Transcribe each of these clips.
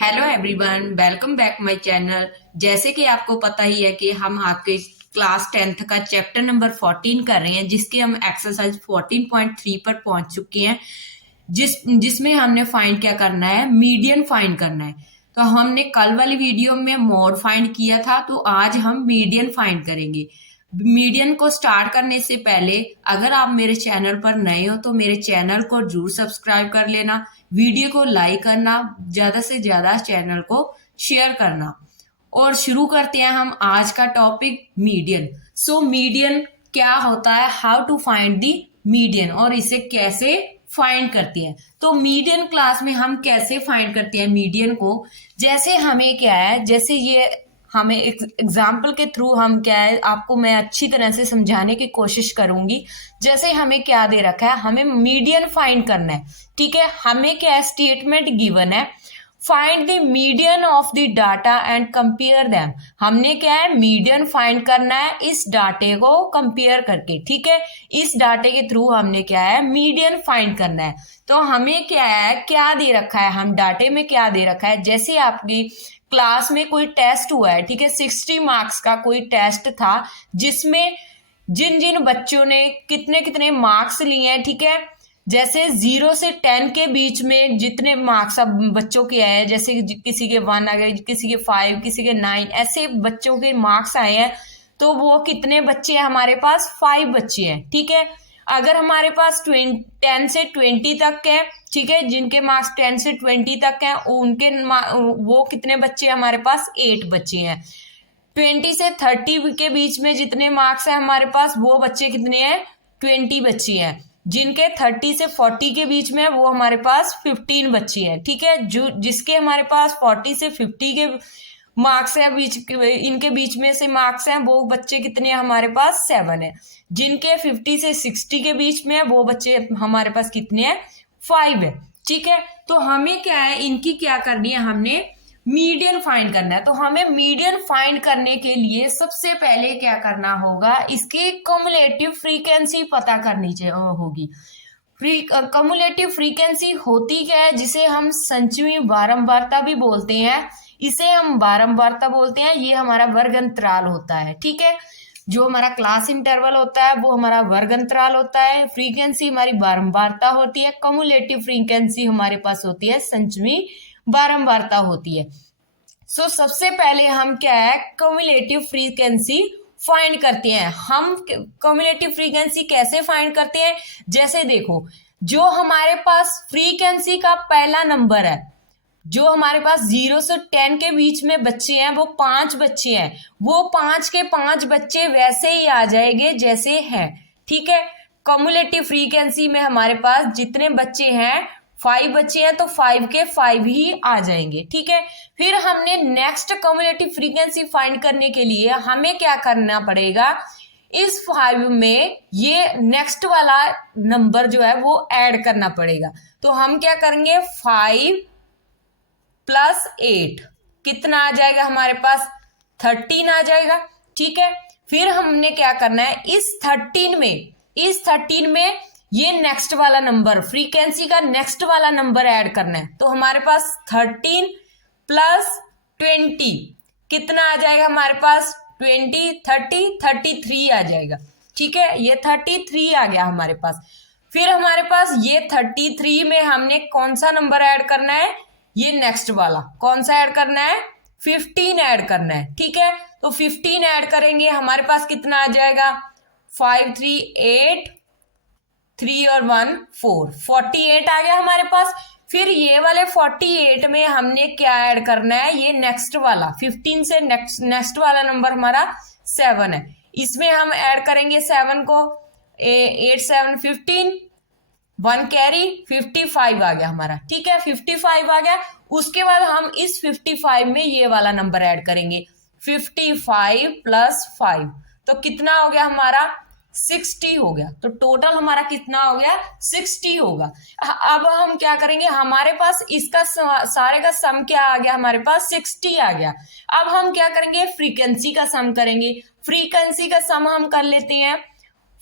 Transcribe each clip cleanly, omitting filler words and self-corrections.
Hello everyone, welcome back my channel. जैसे कि आपको पता ही है कि हम आपके क्लास 10th का चैप्टर नंबर 14 कर रहे हैं, जिसके हम एक्सरसाइज 14.3 पर पहुंच चुके हैं। जिसमें हमने फाइंड क्या करना है, मीडियन फाइंड करना है। तो हमने कल वाली वीडियो में मोड फाइंड किया था, तो आज हम मीडियन फाइंड करेंगे। मीडियन को स्टार्ट करने से पहले अगर आप मेरे चैनल पर नए हो तो मेरे चैनल को जरूर सब्सक्राइब कर लेना, वीडियो को लाइक करना, ज्यादा से ज्यादा चैनल को शेयर करना। और शुरू करते हैं हम आज का टॉपिक, मीडियन। सो मीडियन क्या होता है, how to find the median, और इसे कैसे फाइंड करते हैं। तो मीडियन क्लास में हम कैसे फाइंड करते हैं मीडियन को। जैसे हमें क्या है, जैसे ये हमें एग्जाम्पल के थ्रू हम क्या है, आपको मैं अच्छी तरह से समझाने की कोशिश करूंगी। जैसे हमें क्या दे रखा है, हमें मीडियन फाइंड करना है। ठीक है, हमें क्या स्टेटमेंट गिवन है, find the median of the data and compare them. हमने क्या है, मीडियन फाइंड करना है इस डाटे को कंपेयर करके। ठीक है, इस डाटे के थ्रू हमने क्या है, मीडियन फाइंड करना है। तो हमें क्या है, क्या दे रखा है, हम डाटे में क्या दे रखा है। जैसे आपकी क्लास में कोई टेस्ट हुआ है, ठीक है, 60 मार्क्स का कोई टेस्ट था, जिसमें जिन जिन बच्चों ने कितने कितने मार्क्स लिए हैं। ठीक है, जैसे 0 से 10 के बीच में जितने मार्क्स अब बच्चों के आए हैं, जैसे किसी के 1 आ गए, किसी के 5, किसी के 9, ऐसे बच्चों के मार्क्स आए हैं। तो वो कितने बच्चे हैं हमारे पास, 5 बच्चे हैं। ठीक है, अगर हमारे पास 10 से 20 तक है, ठीक है, जिनके मार्क्स 10 से 20 तक हैं, उनके वो कितने बच्चे हमारे पास, 8 बच्चे हैं। 20 से 30 के बीच में जितने मार्क्स हैं हमारे पास, वो बच्चे कितने हैं, 20 बच्चे हैं। जिनके 30 से 40 के बीच में है, वो हमारे पास 15 बच्चे हैं। ठीक है, जो जिसके हमारे पास 40 से 50 के मार्क्स है, इनके बीच में से मार्क्स हैं, वो बच्चे कितने हैं हमारे पास, 7 है। जिनके 50 से 60 के बीच में है, वो बच्चे हमारे पास कितने हैं, 5 है। ठीक है, तो हमें क्या है, इनकी क्या करनी है, हमने मीडियन फाइंड करना है। तो हमें मीडियन फाइंड करने के लिए सबसे पहले क्या करना होगा, इसकी कम्युलेटिव फ्रीक्वेंसी पता करनी होगी। कम्युलेटिव फ्रीक्वेंसी होती क्या है, जिसे हम संचयी बारंबारता भी बोलते हैं। इसे हम बारंबारता बोलते हैं, ये हमारा वर्ग अंतराल होता है। ठीक है, जो हमारा क्लास इंटरवल होता है वो हमारा वर्ग अंतराल होता है। फ्रीक्वेंसी हमारी बारंबारता होती है, कम्युलेटिव फ्रीक्वेंसी हमारे पास होती है संचयी बारंबारता होती है। सो सबसे पहले हम क्या है, कम्युलेटिव फ्रीक्वेंसी फाइंड करते हैं। हम कम्युलेटिव फ्रीक्वेंसी कैसे फाइंड करते हैं, जैसे देखो, जो हमारे पास फ्रीक्वेंसी का पहला नंबर है, जो हमारे पास 0 से 10 के बीच में बच्चे हैं, वो 5 बच्चे हैं। वो 5 के 5 बच्चे वैसे ही आ जाएंगे जैसे हैं। ठीक है, कम्युलेटिव फ्रीक्वेंसी में हमारे पास जितने बच्चे हैं, 5 बच्चे हैं, तो 5 के 5 ही आ जाएंगे। ठीक है, फिर हमने नेक्स्ट कम्युलेटिव फ्रीक्वेंसी फाइंड करने के लिए हमें क्या करना पड़ेगा, इस 5 में ये नेक्स्ट वाला नंबर जो है वो ऐड करना पड़ेगा। तो हम क्या करेंगे, 5 प्लस 8 कितना आ जाएगा हमारे पास, 13 आ जाएगा। ठीक है, फिर हमने क्या करना है, इस 13 में ये नेक्स्ट वाला नंबर, फ्रीक्वेंसी का नेक्स्ट वाला नंबर ऐड करना है। तो हमारे पास 13 प्लस 20 कितना आ जाएगा हमारे पास, 20, 30, 33 आ जाएगा। ठीक है, ये 33 आ गया हमारे पास। फिर हमारे पास ये 33 में हमने कौन सा नंबर ऐड करना है, ये नेक्स्ट वाला कौन सा ऐड करना है, 15 ऐड करना है। ठीक है, तो 15 ऐड करेंगे, हमारे पास कितना आ जाएगा, 5, 3, 8, 3 और 1, 4, 48 आ गया हमारे पास। फिर ये वाले 48 में हमने क्या ऐड करना है, ये नेक्स्ट वाला 15 से नेक्स्ट वाला नंबर हमारा 7 है। इसमें हम ऐड करेंगे 7 को, 8, 7, 15, 1 कैरी, 55 आ गया हमारा। ठीक है, 55 आ गया। उसके बाद हम इस 55 में ये वाला नंबर ऐड करेंगे, 55 प्लस 5, तो कितना हो गया हमारा, 60 हो गया। तो टोटल हमारा कितना हो गया, 60 होगा। अब हम क्या करेंगे, हमारे पास इसका सारे का सम क्या आ गया, हमारे पास 60 आ गया। अब हम क्या करेंगे, फ्रीक्वेंसी का सम करेंगे। फ्रीक्वेंसी का सम हम कर लेते हैं,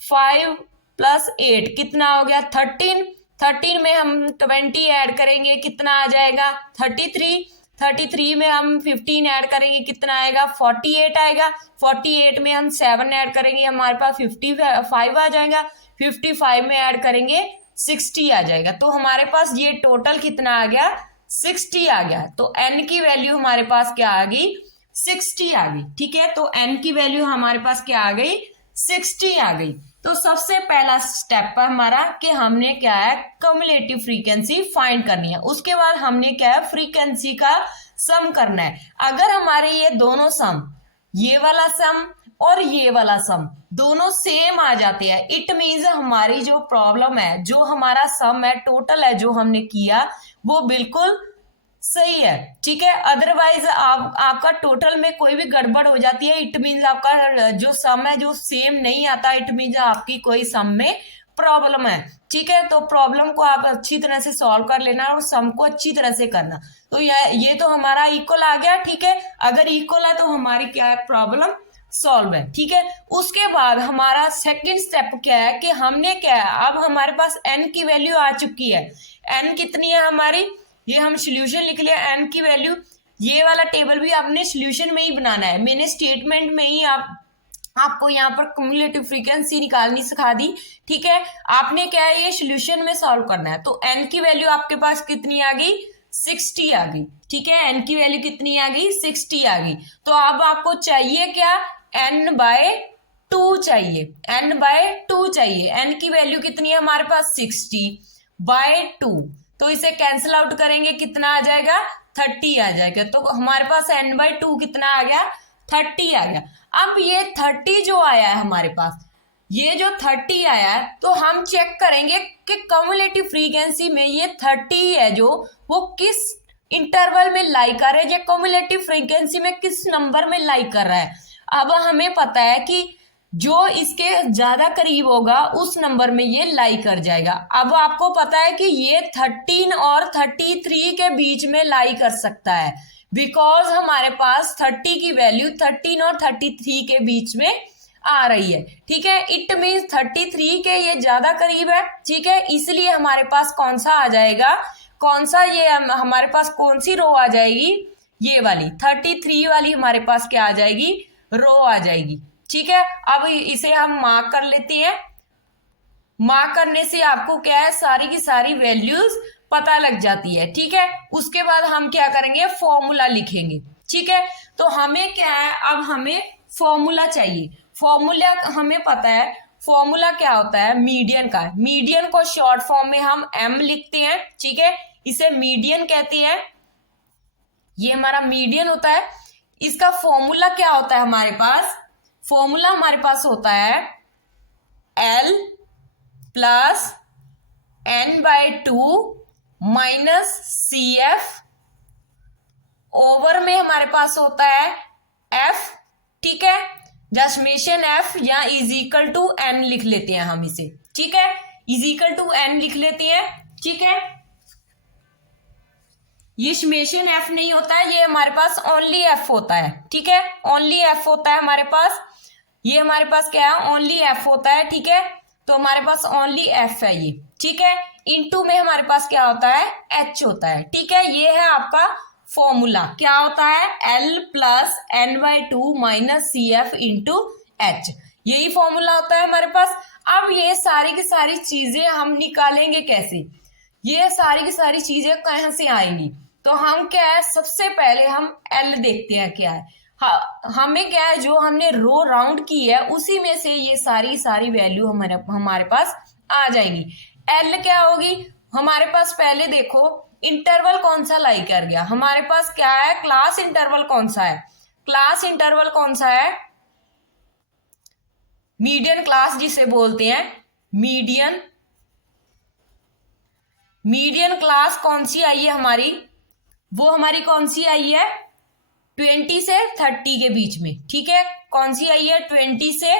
5 प्लस 8 कितना हो गया, 13 में हम 20 ऐड करेंगे, कितना आ जाएगा, 33 33 में हम 15 ऐड करेंगे, कितना आएगा 48 आएगा। 48 में हम 7 ऐड करेंगे, हमारे पास 55 आ जाएगा। 55 में ऐड करेंगे 60 आ जाएगा। तो हमारे पास ये टोटल कितना आ गया, 60 आ गया। तो n की वैल्यू हमारे पास क्या आ गई, 60 आ गई। ठीक है, तो n की वैल्यू हमारे पास क्या आ गई, 60 आ गई। तो सबसे पहला स्टेप है हमारा कि हमने क्या है, क्युमुलेटिव फ्रीक्वेंसी फाइंड करनी है। उसके बाद हमने क्या है, फ्रीक्वेंसी का सम करना है। अगर हमारे ये दोनों सम, ये वाला सम और ये वाला सम दोनों सेम आ जाते हैं, इट मीन्स हमारी जो प्रॉब्लम है, जो हमारा सम है, टोटल है जो हमने किया, वो बिल्कुल सही है। ठीक है, अदरवाइज आपका टोटल में कोई भी गड़बड़ हो जाती है, इट मीन्स आपका जो सम है जो सेम नहीं आता, इट मीन्स आपकी कोई सम में प्रॉब्लम है। ठीक है, तो प्रॉब्लम को आप अच्छी तरह से सॉल्व कर लेना और सम को अच्छी तरह से करना। तो ये तो हमारा इक्वल आ गया। ठीक है, अगर इक्वल है तो हमारी क्या है, प्रॉब्लम सॉल्व है। ठीक है, उसके बाद हमारा सेकंड स्टेप क्या है कि हमने क्या है, अब हमारे पास n की वैल्यू आ चुकी है। n कितनी है हमारी, ये हम सोल्यूशन लिख लिया n की वैल्यू। ये वाला टेबल भी आपने सोल्यूशन में ही बनाना है, मैंने स्टेटमेंट में ही आपको यहाँ पर क्युमुलेटिव फ्रीक्वेंसी निकालनी सिखा दी। ठीक है, आपने क्या है, ये सोल्यूशन में सॉल्व करना है। तो n की वैल्यू आपके पास कितनी आ गई, 60 आ गई। ठीक है, n की वैल्यू कितनी आ गई, 60 आ गई। तो अब आपको चाहिए क्या, n/2 चाहिए, n/2 चाहिए। n की वैल्यू कितनी है हमारे पास, 60/2। तो इसे कैंसिल आउट करेंगे, कितना आ जाएगा, 30 आ जाएगा। तो हमारे पास n/2 कितना आ गया, 30 आ गया। अब ये 30 जो आया है हमारे पास, ये जो 30 आया है, तो हम चेक करेंगे कि क्युमुलेटिव फ्रीक्वेंसी में ये 30 है जो, वो किस इंटरवल में लाई कर रहा है, या क्युमुलेटिव फ्रीक्वेंसी में किस नंबर में लाई कर रहा है। अब हमें पता है कि जो इसके ज्यादा करीब होगा उस नंबर में ये लाई कर जाएगा। अब आपको पता है कि ये 13 और 33 के बीच में लाई कर सकता है, बिकॉज हमारे पास 30 की वैल्यू 13 और 33 के बीच में आ रही है। ठीक है, इट मीन्स 33 के ये ज्यादा करीब है। ठीक है, इसलिए हमारे पास कौन सा आ जाएगा, कौन सा, ये हमारे पास कौन सी रो आ जाएगी, ये वाली 33 वाली हमारे पास क्या आ जाएगी, रो आ जाएगी। ठीक है, अब इसे हम मार्क कर लेते हैं। मार्क करने से आपको क्या है, सारी की सारी वैल्यूज पता लग जाती है। ठीक है, उसके बाद हम क्या करेंगे, फॉर्मूला लिखेंगे। ठीक है, तो हमें क्या है, अब हमें फॉर्मूला चाहिए। फॉर्मूला हमें पता है, फॉर्मूला क्या होता है, मीडियन का। मीडियन को शॉर्ट फॉर्म में हम m लिखते हैं। ठीक है, इसे मीडियन कहते हैं, ये हमारा मीडियन होता है। इसका फॉर्मूला क्या होता है हमारे पास, फॉर्मूला हमारे पास होता है L plus n/2 minus CF over में हमारे पास होता है F। ठीक है, दशमेशन F या इज इक्वल टू n लिख लेते हैं हम इसे। ठीक है, इज इक्वल टू n लिख लेते हैं। ठीक है, ये समेशन F नहीं होता है, ये हमारे पास ओनली F होता है। ठीक है, ओनली F होता है हमारे पास, ये हमारे पास क्या है, ओनली F होता है। ठीक है, तो हमारे पास ओनली F है ये। ठीक है, इनटू में हमारे पास क्या होता है, H होता है। ठीक है, ये है आपका फॉर्मूला, क्या होता है, L plus n/2 minus CF into H, यही फॉर्मूला होता है हमारे पास। अब ये सारी की सारी चीजें हम निकालेंगे कैसे, ये सारी की सारी चीजें कहां से आएंगी। तो हम क्या है, सबसे पहले हम L देखते हैं क्या है। हमें क्या है, जो हमने रो राउंड की है उसी में से ये सारी वैल्यू हमारे पास आ जाएगी। L क्या होगी हमारे पास, पहले देखो इंटरवल कौन सा लाई कर गया हमारे पास, क्या है, क्लास इंटरवल कौन सा है, क्लास इंटरवल कौन सा है, मीडियन क्लास जिसे बोलते हैं, मीडियन क्लास कौन सी आई है हमारी, वो हमारी कौन सी आई है, 20 से 30 के बीच में। ठीक है, कौन सी आई है, 20 से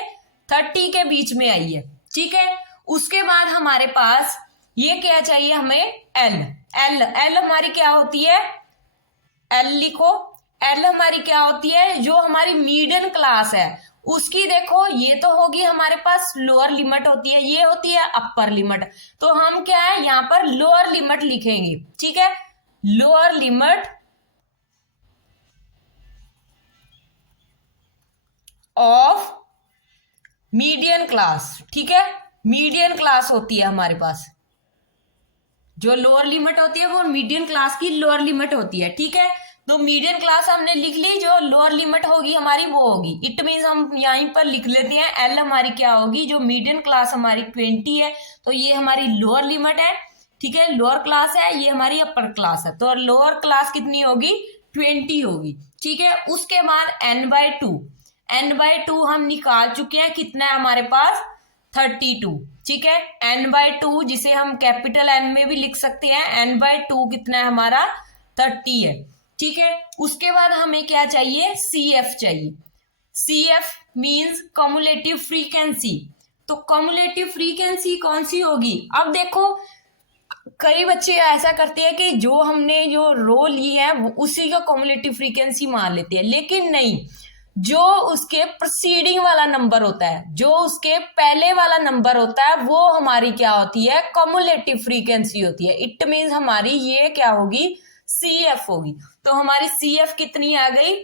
30 के बीच में आई है। ठीक है, उसके बाद हमारे पास ये क्या चाहिए हमें, एल हमारी क्या होती है, एल लिखो, एल हमारी क्या होती है, जो हमारी मीडियन क्लास है उसकी, देखो ये तो होगी हमारे पास लोअर लिमिट होती है, ये होती है अपर लिमिट। तो हम क्या है यहाँ पर लोअर लिमिट लिखेंगे। ठीक है, lower limit of median class, ठीक है। मीडियन क्लास होती है हमारे पास, जो लोअर लिमिट होती है वो मीडियन क्लास की लोअर लिमिट होती है, ठीक है। तो मीडियन क्लास हमने लिख ली, जो लोअर लिमिट होगी हमारी वो होगी। इट मीन्स हम यहीं पर लिख लेते हैं एल हमारी क्या होगी, जो मीडियन क्लास हमारी 20 है, तो ये हमारी लोअर लिमिट है, ठीक है। लोअर क्लास है, ये हमारी अपर क्लास है, तो लोअर क्लास कितनी होगी, 20 होगी, ठीक है। उसके बाद n/2, n/2 हम निकाल चुके हैं, कितना है हमारे पास 32, ठीक है। n/2 जिसे हम कैपिटल N में भी लिख सकते हैं, n/2 कितना है हमारा 30 है, ठीक है। उसके बाद हमें क्या चाहिए, CF चाहिए। CF means cumulative frequency. तो कम्युलेटिव फ्रीक्वेंसी कौन सी होगी, अब देखो कई बच्चे ऐसा करते हैं कि जो हमने जो रो ली है उसी का कम्युलेटिव फ्रीक्वेंसी मान लेते हैं, लेकिन नहीं, जो उसके प्रीसीडिंग वाला नंबर होता है, जो उसके पहले वाला नंबर होता है, वो हमारी क्या होती है, कम्युलेटिव फ्रीक्वेंसी होती है। इट मीन्स हमारी ये क्या होगी, CF होगी। तो हमारी CF कितनी आ गई,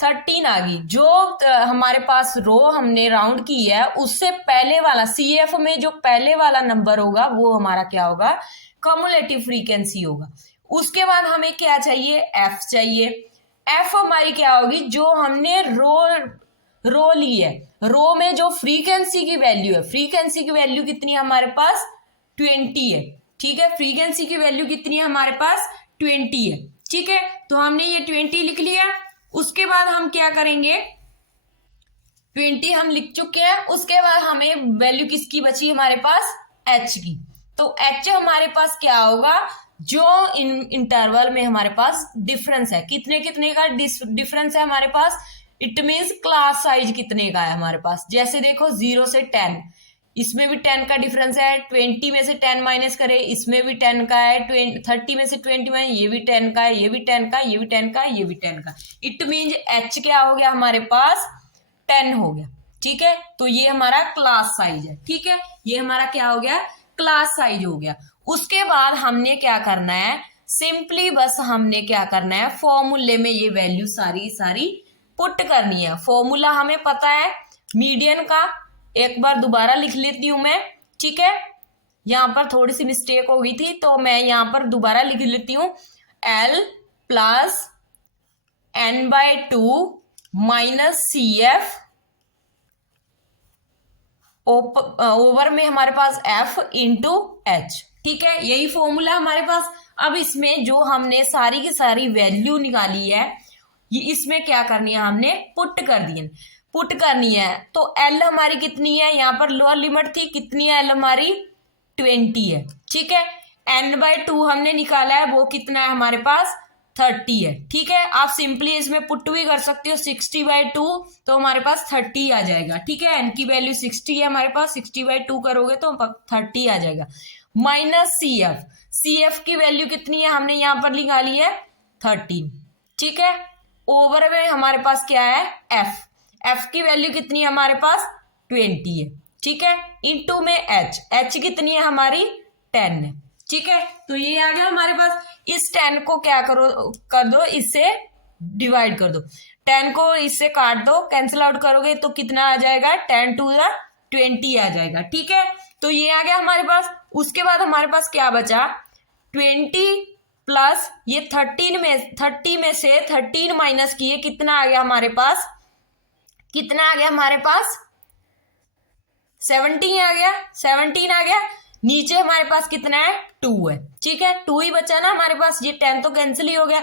13 आ गई। जो हमारे पास रो हमने राउंड की है उससे पहले वाला CF में जो पहले वाला नंबर होगा वो हमारा क्या होगा, कम्युलेटिव फ्रीक्वेंसी होगा। उसके बाद हमें क्या चाहिए, F चाहिए। F हमारी क्या होगी, जो हमने रो ली है, रो में जो फ्रीक्वेंसी की वैल्यू है, फ्रीक्वेंसी की वैल्यू कितनी है हमारे पास 20 है, ठीक है। फ्रीक्वेंसी की वैल्यू कितनी है हमारे पास 20 है, ठीक है। तो हमने ये 20 लिख लिया। उसके बाद हम क्या करेंगे, 20 हम लिख चुके हैं। उसके बाद हमें वैल्यू किसकी बची हमारे पास, H की। तो H हमारे पास क्या होगा, जो इंटरवल में हमारे पास डिफरेंस है, कितने कितने का डिफरेंस है हमारे पास, इट मीन्स क्लास साइज कितने का है हमारे पास। जैसे देखो 0 से 10, इसमें भी 10 का डिफरेंस है, 20 में से 10 माइनस करे, इसमें भी 10 का है, 30 में से 20 में ये भी 10 का है, ये भी 10 का, ये भी 10 का, ये भी 10 का। इट मीन्स H क्या हो गया हमारे पास 10 हो गया, ठीक है। तो ये हमारा क्लास साइज है, ठीक है। ये हमारा क्या हो गया, क्लास साइज हो गया। उसके बाद हमने क्या करना है, सिंपली बस हमने क्या करना है, फॉर्मूले में ये वैल्यू सारी सारी पुट करनी है। फॉर्मूला हमें पता है मीडियन का, एक बार दोबारा लिख लेती हूं मैं, ठीक है। यहां पर थोड़ी सी मिस्टेक हो गई थी तो मैं यहां पर दोबारा लिख लेती हूँ, L plus n/2 minus CF over में हमारे पास F इंटू H, ठीक है। यही फॉर्मूला हमारे पास। अब इसमें जो हमने सारी की सारी वैल्यू निकाली है, ये इसमें क्या करनी है, हमने पुट कर दी, पुट करनी है। तो L हमारी कितनी है, यहाँ पर लोअर लिमिट थी, कितनी है L हमारी 20 है, ठीक है। n/2 हमने निकाला है, वो कितना है हमारे पास 30 है, ठीक है। आप सिंपली इसमें पुट भी कर सकते हो 60/2, तो हमारे पास 30 आ जाएगा, ठीक है। n की वैल्यू 60 है हमारे पास, 60/2 करोगे तो 30 आ जाएगा। माइनस CF की वैल्यू कितनी है, हमने यहाँ पर निकाली है 13, ठीक है। ओवर में हमारे पास क्या है F की वैल्यू कितनी है हमारे पास 20 है, ठीक है। इंटू में H कितनी है हमारी 10 है, ठीक है। तो ये आ गया हमारे पास। इस 10 को क्या कर दो, इससे डिवाइड कर दो, 10 को इससे काट दो, कैंसिल आउट करोगे तो कितना आ जाएगा, 10 टू 20 आ जाएगा, ठीक है। तो ये आ गया हमारे पास। उसके बाद हमारे पास क्या बचा, 20 प्लस ये 30 में से 13 माइनस किए, कितना आ गया हमारे पास, कितना आ गया हमारे पास 17 आ गया, 17 आ गया। नीचे हमारे पास कितना है 2 है, ठीक है। 2 ही बचा ना हमारे पास, ये 10 तो कैंसिल ही हो गया।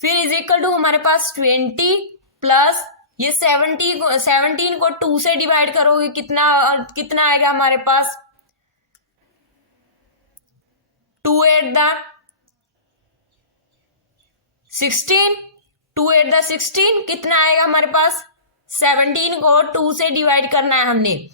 फिर इज इक्वल टू हमारे पास 20 प्लस ये 17 को 2 से डिवाइड करोगे कितना, और कितना आएगा हमारे पास 2 8 द 16, 2 8 द 16 कितना आएगा हमारे पास, 17 को 2 से डिवाइड करना है हमने,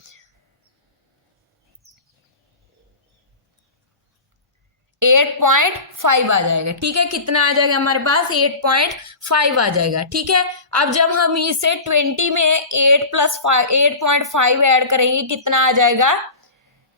8.5 आ जाएगा, ठीक है। कितना आ जाएगा हमारे पास 8.5 आ जाएगा, ठीक है। अब जब हम इसे 20 में 8 प्लस 8.5 ऐड करेंगे, कितना आ जाएगा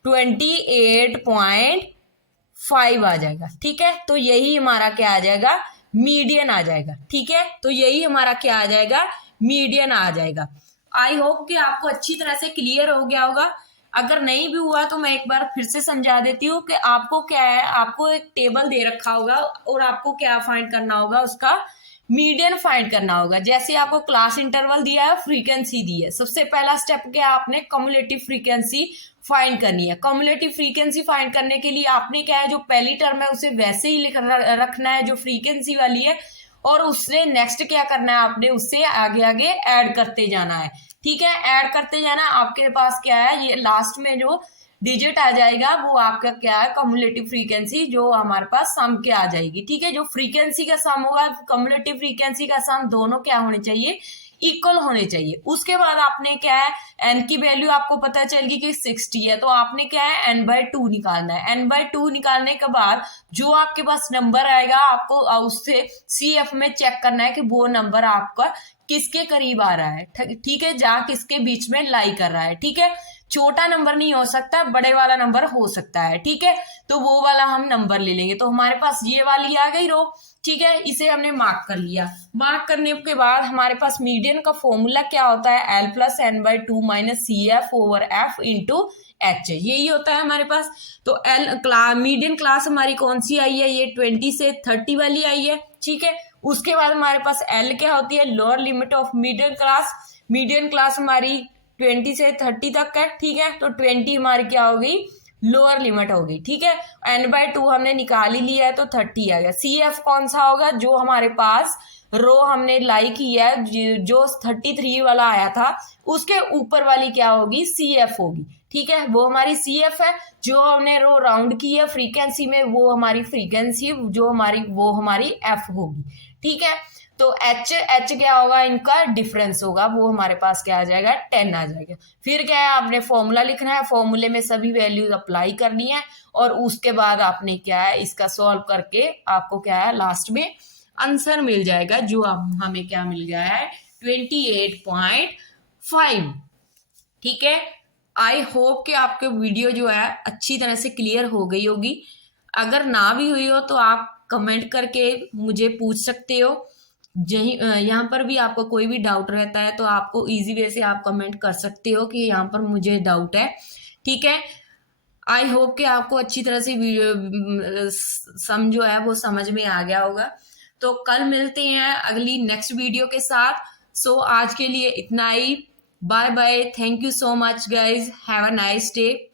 28.5 आ जाएगा, ठीक है। तो यही हमारा क्या आ जाएगा, मीडियन आ जाएगा, ठीक है। तो यही हमारा क्या आ जाएगा, मीडियन आ जाएगा। आई होप कि आपको अच्छी तरह से क्लियर हो गया होगा। अगर नहीं भी हुआ तो मैं एक बार फिर से समझा देती हूँ कि आपको क्या है, आपको एक टेबल दे रखा होगा और आपको क्या फाइंड करना होगा, उसका मीडियन फाइंड करना होगा। जैसे आपको क्लास इंटरवल दिया है, फ्रीक्वेंसी दी है, सबसे पहला स्टेप क्या है, आपने कम्युलेटिव फ्रीक्वेंसी फाइंड करनी है। कम्युलेटिव फ्रीक्वेंसी फाइंड करने के लिए आपने क्या है, जो पहली टर्म है उसे वैसे ही रखना है जो फ्रीक्वेंसी वाली है, और उससे नेक्स्ट क्या करना है, आपने उससे आगे आगे ऐड करते जाना है। ठीक है, ऐड करते जाना। आपके पास क्या है, ये लास्ट में जो डिजिट आ जाएगा वो आपका क्या है, कम्युलेटिव फ्रीक्वेंसी जो हमारे पास सम के आ जाएगी। ठीक है, जो फ्रीक्वेंसी का सम होगा, कम्युलेटिव फ्रीक्वेंसी का सम, दोनों क्या होने चाहिए, इक्वल होने चाहिए। उसके बाद आपने क्या है, एन की वैल्यू आपको पता चल गई कि 60 है, तो आपने क्या है, n/2 निकालना है। n/2 निकालने के बाद जो आपके पास नंबर आएगा, आपको उससे CF में चेक करना है कि वो नंबर आपका किसके करीब आ रहा है। ठीक है, जहां किसके बीच में लाई कर रहा है। ठीक है, छोटा नंबर नहीं हो सकता, बड़े वाला नंबर हो सकता है। ठीक है, तो वो वाला हम नंबर ले लेंगे। तो हमारे पास ये वाली आ गई रो। ठीक है, इसे हमने मार्क कर लिया। मार्क करने के बाद हमारे पास मीडियन का फॉर्मूला क्या होता है, L+n/2 - CF/F इंटू एच, यही होता है हमारे पास। तो मीडियन क्लास हमारी कौन सी आई है, ये 20 से 30 वाली आई है। ठीक है, उसके बाद हमारे पास एल क्या होती है, lower limit of median class. Median class हमारी 20 से 30 तक है। ठीक है, तो 20 हमारी क्या हो गई, लोअर लिमिट हो गई। ठीक है, n/2 हमने निकाल ही लिया है तो 30 आ गया। CF कौन सा होगा, जो हमारे पास रो हमने लाई की है, जो 33 वाला आया था, उसके ऊपर वाली क्या होगी, CF होगी। ठीक है, वो हमारी CF है। जो हमने रो राउंड की है फ्रीक्वेंसी में, वो हमारी फ्रीक्वेंसी, जो हमारी वो हमारी F होगी। ठीक है, तो एच क्या होगा, इनका डिफरेंस होगा, वो हमारे पास क्या आ जाएगा, 10 आ जाएगा। फिर क्या है, आपने फॉर्मूला लिखना है, फॉर्मूले में सभी वैल्यूज अप्लाई करनी है, और उसके बाद आपने क्या है, इसका सॉल्व करके आपको क्या है, लास्ट में आंसर मिल जाएगा, जो हमें क्या मिल गया है, 28.5। ठीक है, आई होप कि आपके वीडियो जो है अच्छी तरह से क्लियर हो गई होगी। अगर ना भी हुई हो तो आप कमेंट करके मुझे पूछ सकते हो। यहाँ पर भी आपको कोई भी डाउट रहता है तो आपको इजी वे से आप कमेंट कर सकते हो कि यहाँ पर मुझे डाउट है। ठीक है, आई होप कि आपको अच्छी तरह से समझो है वो समझ में आ गया होगा। तो कल मिलते हैं अगली नेक्स्ट वीडियो के साथ। सो आज के लिए इतना ही। Bye bye, thank you so much guys, have a nice day.